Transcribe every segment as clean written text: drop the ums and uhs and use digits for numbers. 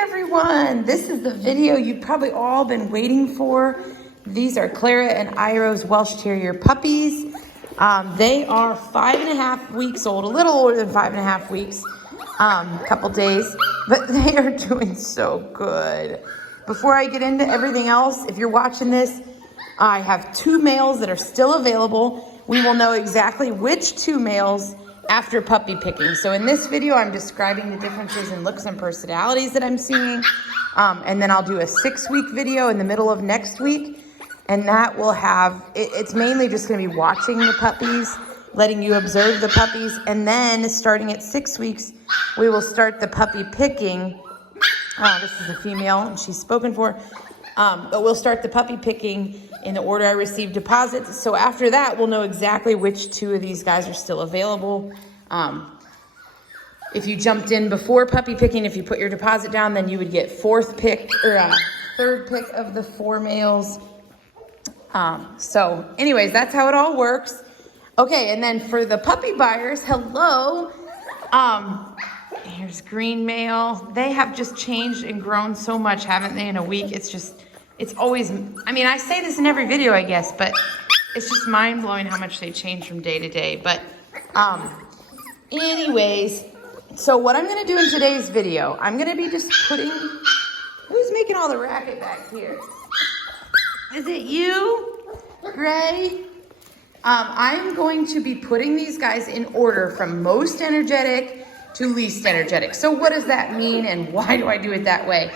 everyone. This is the video you've probably all been waiting for. These are Clara-Iroh's Welsh Terrier puppies. They are 5.5 weeks old, a little older than 5.5 weeks, a couple days, but they are doing so good. Before I get into everything else, if you're watching this, I have 2 males that are still available. We will know exactly which 2 males after puppy picking. So in this video, I'm describing the differences in looks and personalities that I'm seeing. And then I'll do a 6-week video in the middle of next week. And that will have, it's mainly just gonna be watching the puppies, letting you observe the puppies. And then starting at 6 weeks, we will start the puppy picking. This is a female and she's spoken for. But we'll start the puppy picking in the order I receive deposits. So after that, we'll know exactly which 2 of these guys are still available. If you jumped in before puppy picking, if you put your deposit down, then you would get 4th pick or 3rd pick of the 4 males. So anyways, that's how it all works. Okay, and then for the puppy buyers, hello. Here's green male. They have just changed and grown so much, haven't they, in a week? It's always, I mean, I say this in every video, I guess, but it's just mind-blowing how much they change from day to day. But anyways, so what I'm going to do in today's video, I'm going to be just putting, who's making all the racket back here? Is it you, Gray? I'm going to be putting these guys in order from most energetic to least energetic. So what does that mean and why do I do it that way?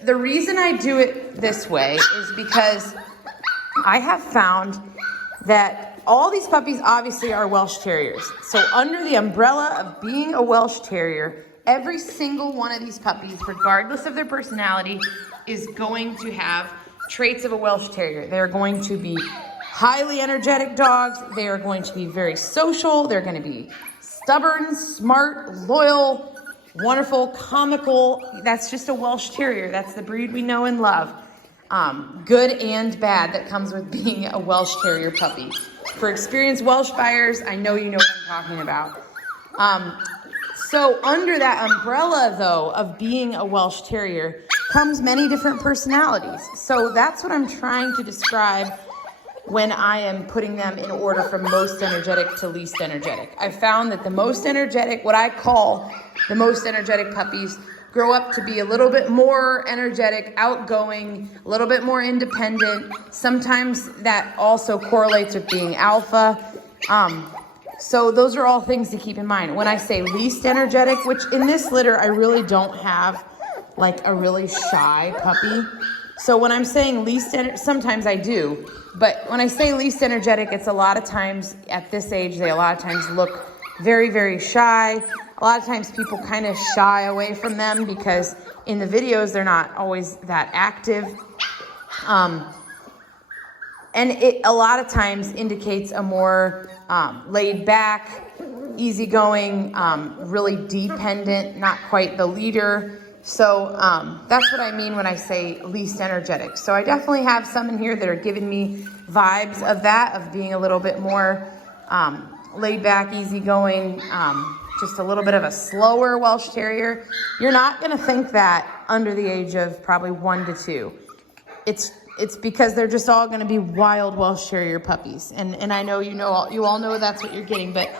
The reason I do it this way is because I have found that all these puppies obviously are Welsh Terriers. So under the umbrella of being a Welsh Terrier, every single one of these puppies, regardless of their personality, is going to have traits of a Welsh Terrier. They're going to be highly energetic dogs. They are going to be very social. They're going to be stubborn, smart, loyal, wonderful, comical. That's just a Welsh Terrier. That's the breed we know and love. Good and bad that comes with being a Welsh Terrier puppy. For experienced Welsh buyers, I know you know what I'm talking about. So under that umbrella, though, of being a Welsh Terrier comes many different personalities. So that's what I'm trying to describe when I am putting them in order from most energetic to least energetic. I found that the most energetic, what I call the most energetic puppies, grow up to be a little bit more energetic, outgoing, a little bit more independent. Sometimes that also correlates with being alpha. So those are all things to keep in mind. When I say least energetic, which in this litter, I really don't have like a really shy puppy. So when I'm saying least, sometimes I do, but when I say least energetic, it's a lot of times at this age, they a lot of times look very, very shy. A lot of times people kind of shy away from them because in the videos, they're not always that active. And it a lot of times indicates a more laid back, easygoing, really dependent, not quite the leader. So that's what I mean when I say least energetic. So I definitely have some in here that are giving me vibes of that, of being a little bit more laid back, easygoing, just a little bit of a slower Welsh Terrier. You're not gonna think that under the age of probably 1 to 2. It's because they're just all gonna be wild Welsh Terrier puppies. And I know you all know that's what you're getting, but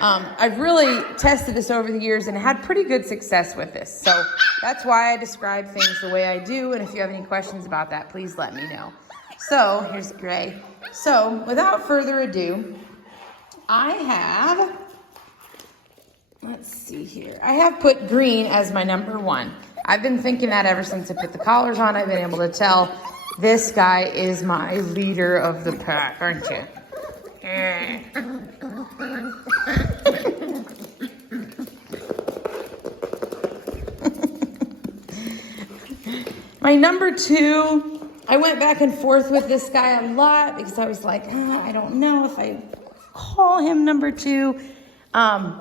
I've really tested this over the years and had pretty good success with this. So that's why I describe things the way I do. And if you have any questions about that, please let me know. So here's Gray. So without further ado, I have, let's see here. I have put green as my number 1. I've been thinking that ever since I put the collars on. I've been able to tell this guy is my leader of the pack, aren't you? My number 2, I went back and forth with this guy a lot because I was like, I don't know if I call him number 2. I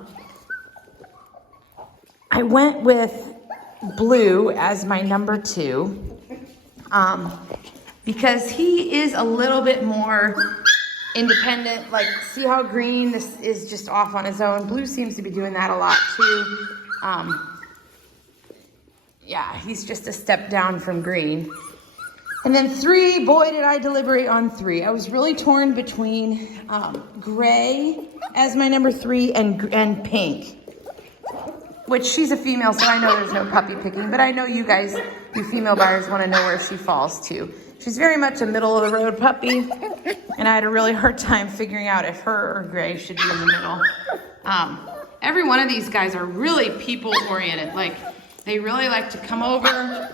went with Blue as my number 2 because he is a little bit more independent. Like, see how green this is just off on his own. Blue seems to be doing that a lot too. yeah, he's just a step down from green. And then 3, boy, did I deliberate on 3. I was really torn between gray as my number 3 and pink, which she's a female, so I know there's no puppy picking, but I know you guys, you female buyers, want to know where she falls to. She's very much a middle of the road puppy, and I had a really hard time figuring out if her or Gray should be in the middle. Every one of these guys are really people oriented. Like, they really like to come over,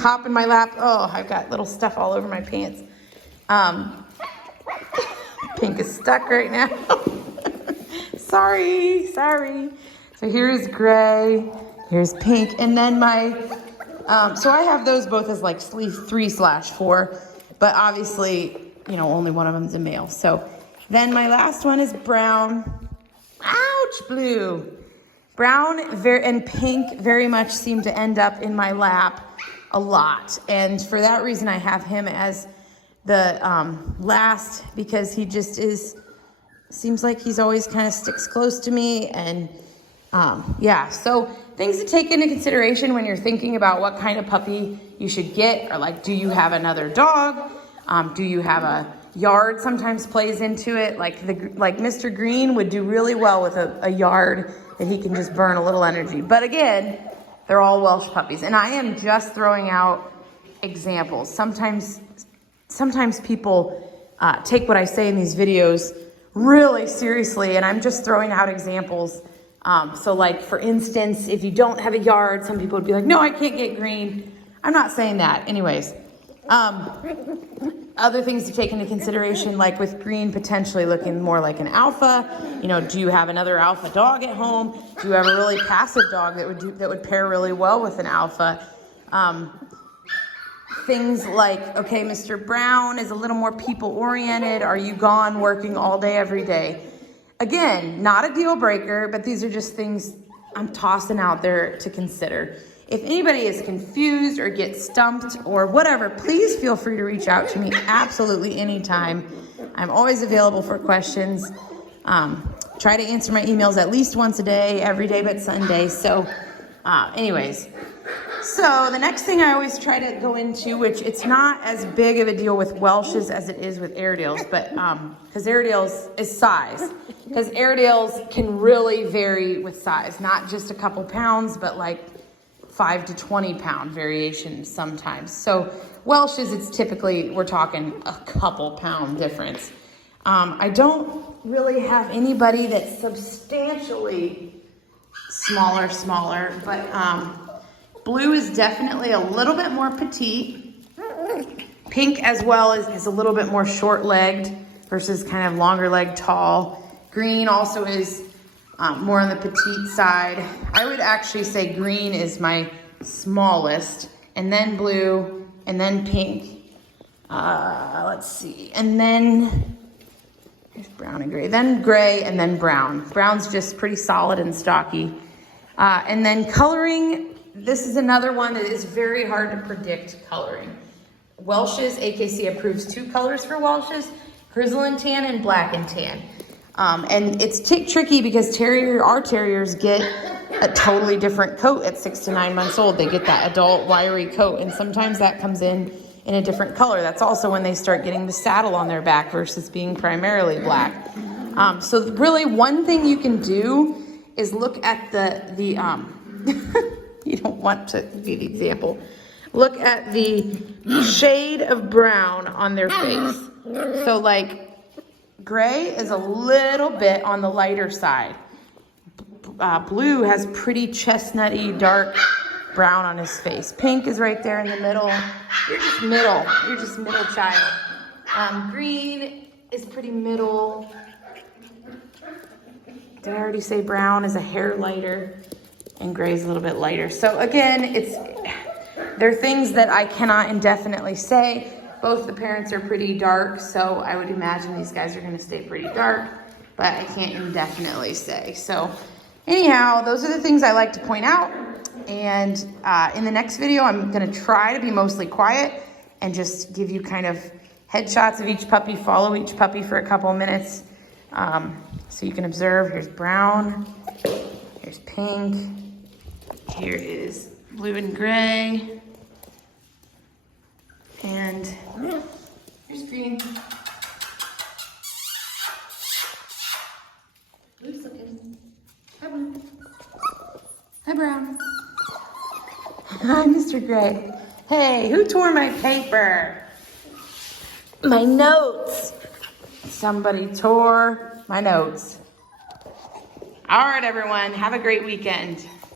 hop in my lap. Oh, I've got little stuff all over my pants. Pink is stuck right now. sorry. So here's Gray, here's Pink, and then my, so I have those both as like 3/4, but obviously, you know, only one of them's a male. So then my last one is brown. Ouch, blue. Brown and pink very much seem to end up in my lap a lot. And for that reason, I have him as the last, because he just seems like he's always kind of sticks close to me. And yeah, so things to take into consideration when you're thinking about what kind of puppy you should get, or like, do you have another dog? Do you have a yard? Sometimes plays into it. Like Mr. Green would do really well with a yard that he can just burn a little energy. But again, they're all Welsh puppies, and I am just throwing out examples. Sometimes people take what I say in these videos really seriously, and I'm just throwing out examples. So like, for instance, if you don't have a yard, some people would be like, no, I can't get Green. I'm not saying that. Anyways, other things to take into consideration, like with Green potentially looking more like an alpha, you know, do you have another alpha dog at home? Do you have a really passive dog that would pair really well with an alpha? Things like, okay, Mr. Brown is a little more people oriented. Are you gone working all day, every day? Again, not a deal breaker, but these are just things I'm tossing out there to consider. If anybody is confused or gets stumped or whatever, please feel free to reach out to me absolutely anytime. I'm always available for questions. Try to answer my emails at least once a day, every day but Sunday. So anyways, so the next thing I always try to go into, which it's not as big of a deal with Welshes as it is with Airedales, but because Airedales is size. Because Airedales can really vary with size, not just a couple pounds, but like 5 to 20 pound variation sometimes. So Welshes, it's typically, we're talking a couple pound difference. I don't really have anybody that's substantially smaller, but Blue is definitely a little bit more petite. Pink as well is a little bit more short-legged versus kind of longer-legged, tall. Green also is more on the petite side. I would actually say Green is my smallest, and then Blue, and then Pink. Let's see, and then there's Brown and Gray, then Gray, and then Brown. Brown's just pretty solid and stocky. And then coloring, this is another one that is very hard to predict coloring. Welshes, AKC approves 2 colors for Welshes, grizzle and tan and black and tan. And it's tricky because our terriers get a totally different coat at 6 to 9 months old. They get that adult wiry coat, and sometimes that comes in a different color. That's also when they start getting the saddle on their back versus being primarily black. So really one thing you can do is look at the you don't want to be the example. Look at the shade of brown on their face. So like Gray is a little bit on the lighter side. Blue has pretty chestnutty, dark brown on his face. Pink is right there in the middle. You're just middle. You're just middle child. Green is pretty middle. Did I already say brown is a hair lighter? And Gray's a little bit lighter. So again, they're things that I cannot indefinitely say. Both the parents are pretty dark, so I would imagine these guys are going to stay pretty dark, but I can't indefinitely say. So anyhow, those are the things I like to point out. And in the next video, I'm going to try to be mostly quiet and just give you kind of headshots of each puppy, follow each puppy for a couple of minutes so you can observe. Here's Brown, here's Pink, here is blue and gray. And here's green. Blue's looking. Hi, Blue. Hi, Brown. Hi, Mr. Gray. Hey, who tore my paper? My notes. Somebody tore my notes. All right, everyone. Have a great weekend.